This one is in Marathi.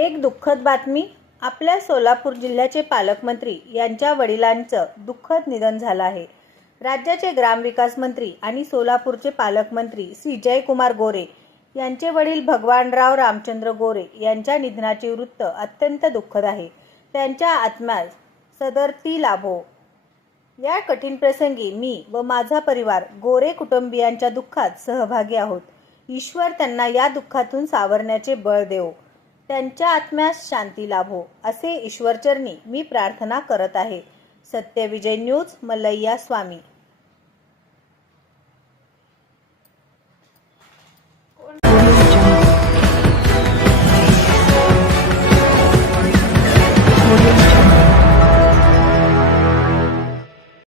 एक दुःखद बातमी. आपल्या सोलापूर जिल्ह्याचे पालकमंत्री यांच्या वडिलांचं दुःखद निधन झालं आहे. राज्याचे ग्रामविकास मंत्री आणि सोलापूरचे पालकमंत्री श्री जयकुमार गोरे यांचे वडील भगवानराव रामचंद्र गोरे यांच्या निधनाचे वृत्त अत्यंत दुःखद आहे. त्यांच्या आत्म्यास सदरती लाभो. या कठीण प्रसंगी मी व माझा परिवार गोरे कुटुंबियांच्या दुःखात सहभागी आहोत. ईश्वर त्यांना या दुःखातून सावरण्याचे बळ देव. त्यांच्या आत्म्यास शांती लाभो असे ईश्वरचरणी मी प्रार्थना करत आहे Satyavijay news Malaiya Swami Thank you.